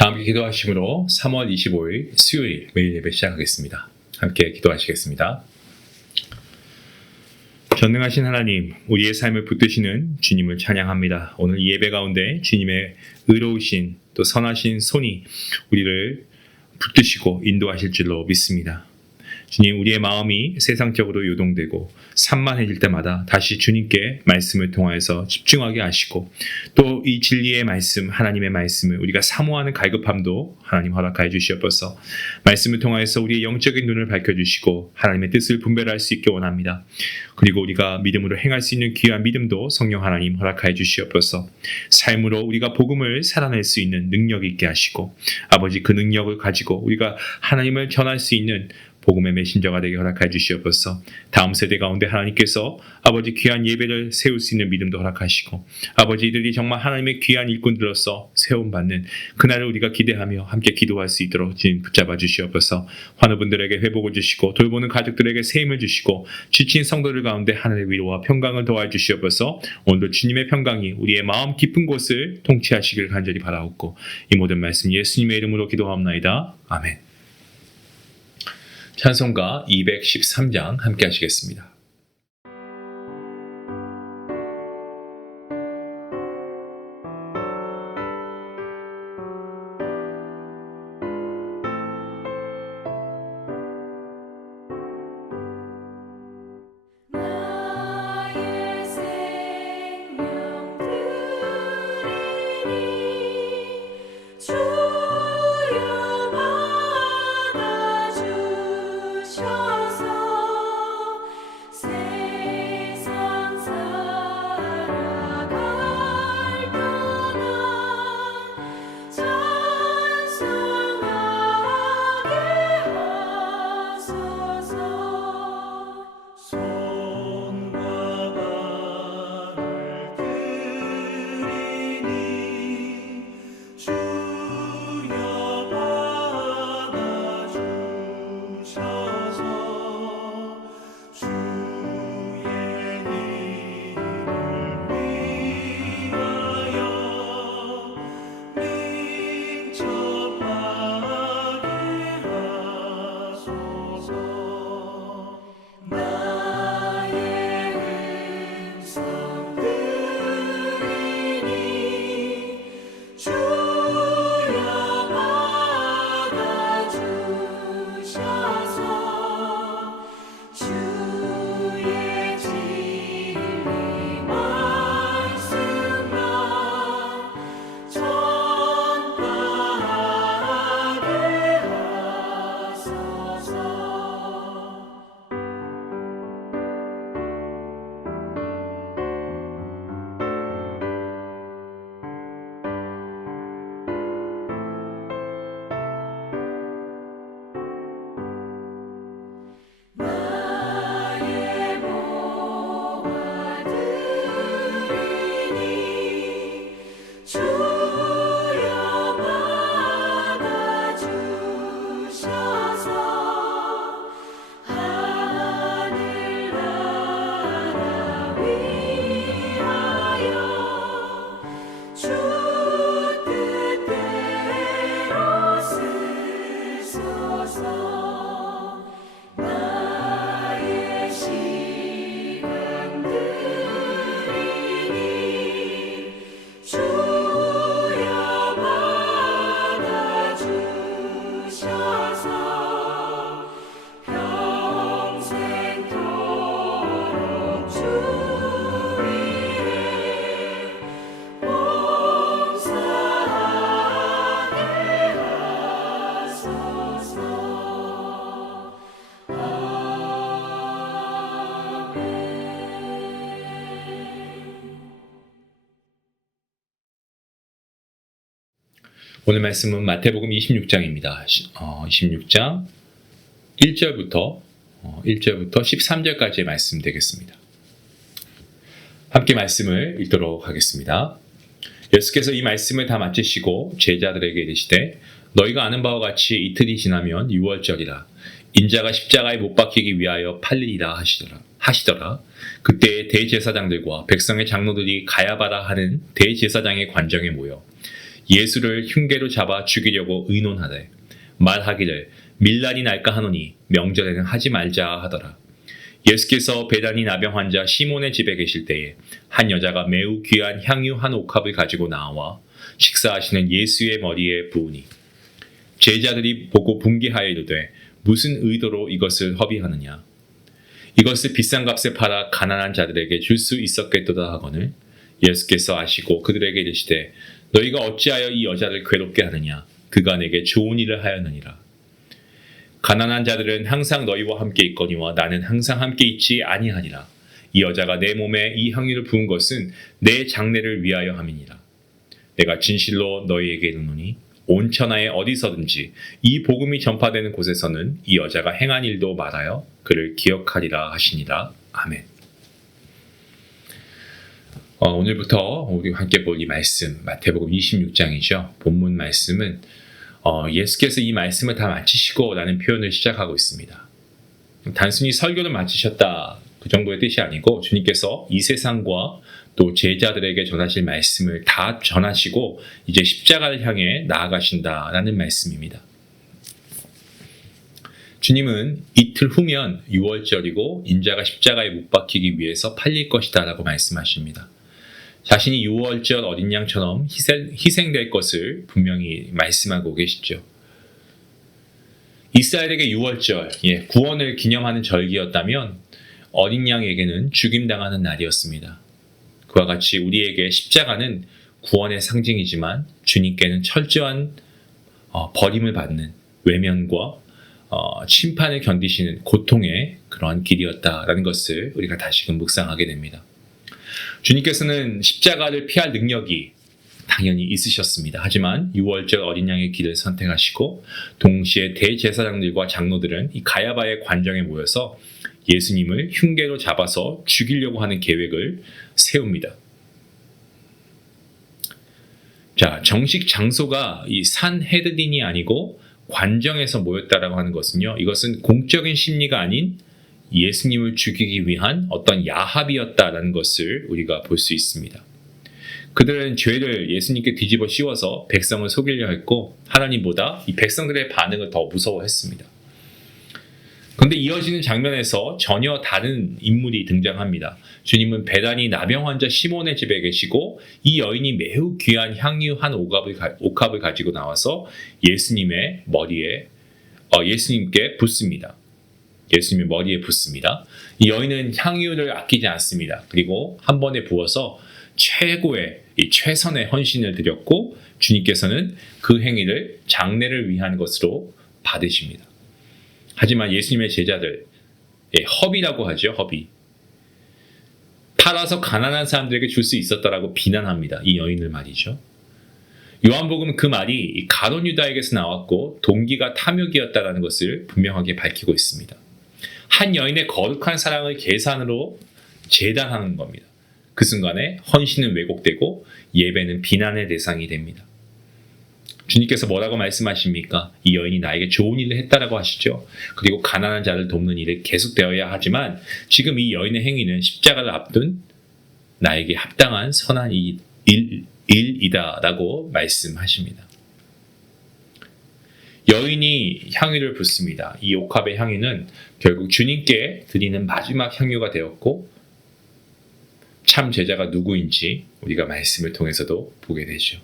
다음 기도하심으로 3월 25일 수요일 매일 예배 시작하겠습니다. 함께 기도하시겠습니다. 전능하신 하나님, 우리의 삶을 붙드시는 주님을 찬양합니다. 오늘 이 예배 가운데 주님의 의로우신 또 선하신 손이 우리를 붙드시고 인도하실 줄로 믿습니다. 주님, 우리의 마음이 세상적으로 요동되고 산만해질 때마다 다시 주님께 말씀을 통하여서 집중하게 하시고 또 이 진리의 말씀, 하나님의 말씀을 우리가 사모하는 갈급함도 하나님 허락하여 주시옵소서. 말씀을 통하여서 우리의 영적인 눈을 밝혀주시고 하나님의 뜻을 분별할 수 있게 원합니다. 그리고 우리가 믿음으로 행할 수 있는 귀한 믿음도 성령 하나님 허락하여 주시옵소서. 삶으로 우리가 복음을 살아낼 수 있는 능력 있게 하시고 아버지 그 능력을 가지고 우리가 하나님을 전할 수 있는 복음의 메신저가 되게 허락하여 주시옵소서. 다음 세대 가운데 하나님께서 아버지 귀한 예배를 세울 수 있는 믿음도 허락하시고 아버지 이들이 정말 하나님의 귀한 일꾼들로서 세움받는 그날을 우리가 기대하며 함께 기도할 수 있도록 주님 붙잡아 주시옵소서. 환우분들에게 회복을 주시고 돌보는 가족들에게 세임을 주시고 지친 성도들 가운데 하늘의 위로와 평강을 더하여 주시옵소서. 오늘도 주님의 평강이 우리의 마음 깊은 곳을 통치하시길 간절히 바라옵고 이 모든 말씀 예수님의 이름으로 기도하옵나이다. 아멘. 찬송가 213장 함께 하시겠습니다. 오늘 말씀은 마태복음 26장입니다. 26장 1절부터 13절까지의 말씀 되겠습니다. 함께 말씀을 읽도록 하겠습니다. 예수께서 이 말씀을 다 마치시고 제자들에게 이르시되 너희가 아는 바와 같이 이틀이 지나면 유월절이라 인자가 십자가에 못 박히기 위하여 팔리리라 하시더라. 그때 대제사장들과 백성의 장로들이 가야바라 하는 대제사장의 관정에 모여 예수를 흉계로 잡아 죽이려고 의논하되 말하기를 밀란이 날까 하노니 명절에는 하지 말자 하더라. 예수께서 베다니 나병 환자 시몬의 집에 계실 때에 한 여자가 매우 귀한 향유 한 옥합을 가지고 나와 식사하시는 예수의 머리에 부으니 제자들이 보고 분개하여 이르되 무슨 의도로 이것을 허비하느냐. 이것을 비싼 값에 팔아 가난한 자들에게 줄 수 있었겠도다 하거늘 예수께서 아시고 그들에게 이르시되 너희가 어찌하여 이 여자를 괴롭게 하느냐. 그가 내게 좋은 일을 하였느니라. 가난한 자들은 항상 너희와 함께 있거니와 나는 항상 함께 있지 아니하니라. 이 여자가 내 몸에 이 향유를 부은 것은 내 장례를 위하여 함이니라. 내가 진실로 너희에게 이르노니 온 천하에 어디서든지 이 복음이 전파되는 곳에서는 이 여자가 행한 일도 말하여 그를 기억하리라 하시니라. 아멘. 오늘부터 우리 함께 볼 이 말씀 마태복음 26장이죠. 본문 말씀은 예수께서 이 말씀을 다 마치시고 라는 표현을 시작하고 있습니다. 단순히 설교를 마치셨다 그 정도의 뜻이 아니고 주님께서 이 세상과 또 제자들에게 전하실 말씀을 다 전하시고 이제 십자가를 향해 나아가신다라는 말씀입니다. 주님은 이틀 후면 6월절이고 인자가 십자가에 못 박히기 위해서 팔릴 것이다 라고 말씀하십니다. 자신이 6월절 어린 양처럼 희생될 것을 분명히 말씀하고 계시죠. 이스라엘에게 6월절, 구원을 기념하는 절기였다면 어린 양에게는 죽임당하는 날이었습니다. 그와 같이 우리에게 십자가는 구원의 상징이지만 주님께는 철저한 버림을 받는 외면과 심판을 견디시는 고통의 그러한 길이었다라는 것을 우리가 다시금 묵상하게 됩니다. 주님께서는 십자가를 피할 능력이 당연히 있으셨습니다. 하지만 6월절 어린 양의 길을 선택하시고 동시에 대제사장들과 장로들은 이 가야바의 관정에 모여서 예수님을 흉계로 잡아서 죽이려고 하는 계획을 세웁니다. 자, 정식 장소가 이 산 헤드딘이 아니고 관정에서 모였다라고 하는 것은요. 이것은 공적인 심리가 아닌 예수님을 죽이기 위한 어떤 야합이었다라는 것을 우리가 볼 수 있습니다. 그들은 죄를 예수님께 뒤집어 씌워서 백성을 속이려 했고 하나님보다 이 백성들의 반응을 더 무서워했습니다. 그런데 이어지는 장면에서 전혀 다른 인물이 등장합니다. 주님은 베다니 나병 환자 시몬의 집에 계시고 이 여인이 매우 귀한 향유 한 옥합을 가지고 나와서 예수님의 머리에 예수님께 붓습니다. 예수님의 머리에 붓습니다. 이 여인은 향유를 아끼지 않습니다. 그리고 한 번에 부어서 최고의 최선의 헌신을 드렸고 주님께서는 그 행위를 장례를 위한 것으로 받으십니다. 하지만 예수님의 제자들, 허비라고 하죠. 허비. 팔아서 가난한 사람들에게 줄 수 있었다라고 비난합니다. 이 여인을 말이죠. 요한복음은 그 말이 가룟 유다에게서 나왔고 동기가 탐욕이었다라는 것을 분명하게 밝히고 있습니다. 한 여인의 거룩한 사랑을 계산으로 재단하는 겁니다. 그 순간에 헌신은 왜곡되고 예배는 비난의 대상이 됩니다. 주님께서 뭐라고 말씀하십니까? 이 여인이 나에게 좋은 일을 했다라고 하시죠. 그리고 가난한 자를 돕는 일이 계속되어야 하지만 지금 이 여인의 행위는 십자가를 앞둔 나에게 합당한 선한 일이다라고 말씀하십니다. 여인이 향유를 붓습니다. 이 옥합의 향유는 결국 주님께 드리는 마지막 향유가 되었고 참 제자가 누구인지 우리가 말씀을 통해서도 보게 되죠.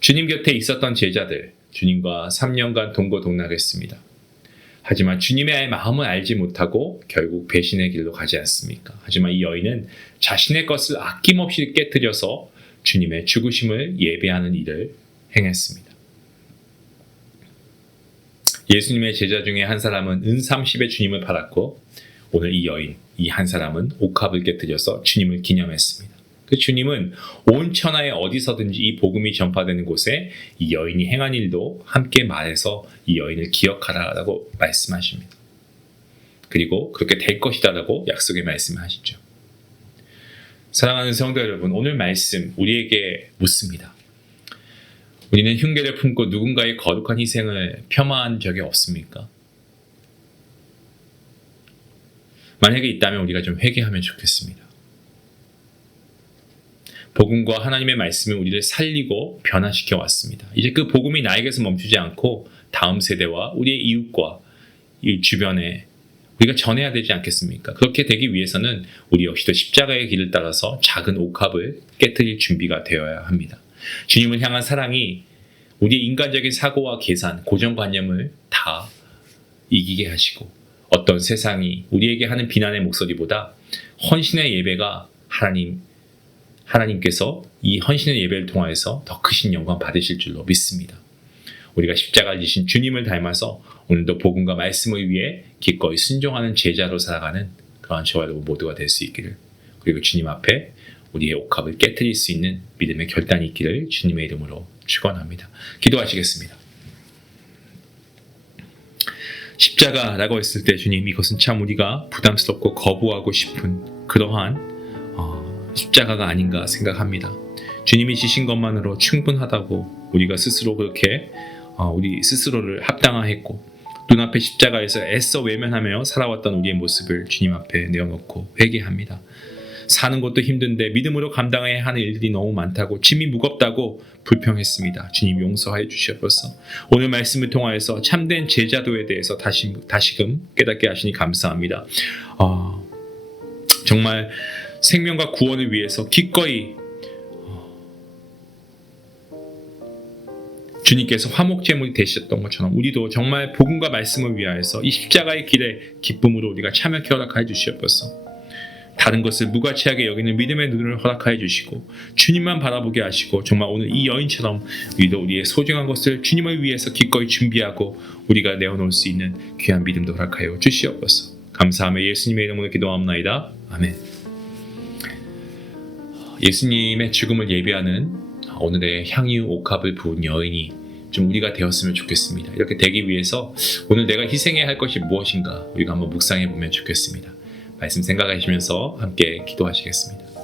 주님 곁에 있었던 제자들, 주님과 3년간 동고동락했습니다. 하지만 주님의 마음을 알지 못하고 결국 배신의 길로 가지 않습니까? 하지만 이 여인은 자신의 것을 아낌없이 깨뜨려서 주님의 죽으심을 예배하는 일을 행했습니다. 예수님의 제자 중에 한 사람은 은 30에 주님을 팔았고 오늘 이 여인, 이 한 사람은 옥합을 깨뜨려서 주님을 기념했습니다. 그 주님은 온 천하에 어디서든지 이 복음이 전파되는 곳에 이 여인이 행한 일도 함께 말해서 이 여인을 기억하라라고 말씀하십니다. 그리고 그렇게 될 것이다라고 약속의 말씀을 하시죠. 사랑하는 성도 여러분, 오늘 말씀 우리에게 묻습니다. 우리는 흉계를 품고 누군가의 거룩한 희생을 폄하한 적이 없습니까? 만약에 있다면 우리가 좀 회개하면 좋겠습니다. 복음과 하나님의 말씀이 우리를 살리고 변화시켜 왔습니다. 이제 그 복음이 나에게서 멈추지 않고 다음 세대와 우리의 이웃과 이 주변에 우리가 전해야 되지 않겠습니까? 그렇게 되기 위해서는 우리 역시도 십자가의 길을 따라서 작은 옥합을 깨트릴 준비가 되어야 합니다. 주님을 향한 사랑이 우리의 인간적인 사고와 계산, 고정관념을 다 이기게 하시고 어떤 세상이 우리에게 하는 비난의 목소리보다 헌신의 예배가 하나님께서 이 헌신의 예배를 통하여서 더 크신 영광 받으실 줄로 믿습니다. 우리가 십자가를 지신 주님을 닮아서 오늘도 복음과 말씀을 위해 기꺼이 순종하는 제자로 살아가는 그러한 저와 여러분 모두가 될 수 있기를, 그리고 주님 앞에 우리의 옥합을 깨트릴 수 있는 믿음의 결단이 있기를 주님의 이름으로 축원합니다. 기도하시겠습니다. 십자가라고 했을 때 주님, 이것은 참 우리가 부담스럽고 거부하고 싶은 그러한 십자가가 아닌가 생각합니다. 주님이 지신 것만으로 충분하다고 우리가 스스로 그렇게 우리 스스로를 합당화했고 눈앞에 십자가에서 애써 외면하며 살아왔던 우리의 모습을 주님 앞에 내어놓고 회개합니다. 사는 것도 힘든데 믿음으로 감당해야 하는 일들이 너무 많다고, 짐이 무겁다고 불평했습니다. 주님 용서하여 주시옵소서. 오늘 말씀을 통하여서 참된 제자도에 대해서 다시금 깨닫게 하시니 감사합니다. 정말 생명과 구원을 위해서 기꺼이 주님께서 화목제물이 되셨던 것처럼 우리도 정말 복음과 말씀을 위하여서 이 십자가의 길에 기쁨으로 우리가 참여케 허락하여 주시옵소서. 다른 것을 무가치하게 여기는 믿음의 눈을 허락하여 주시고 주님만 바라보게 하시고, 정말 오늘 이 여인처럼 우리도 우리의 소중한 것을 주님을 위해서 기꺼이 준비하고 우리가 내어놓을 수 있는 귀한 믿음도 허락하여 주시옵소서. 감사하며 예수님의 이름으로 기도합나이다. 아멘. 예수님의 죽음을 예비하는 오늘의 향유 옥합을 부은 여인이 좀 우리가 되었으면 좋겠습니다. 이렇게 되기 위해서 오늘 내가 희생해야 할 것이 무엇인가 우리가 한번 묵상해 보면 좋겠습니다. 말씀 생각하시면서 함께 기도하시겠습니다.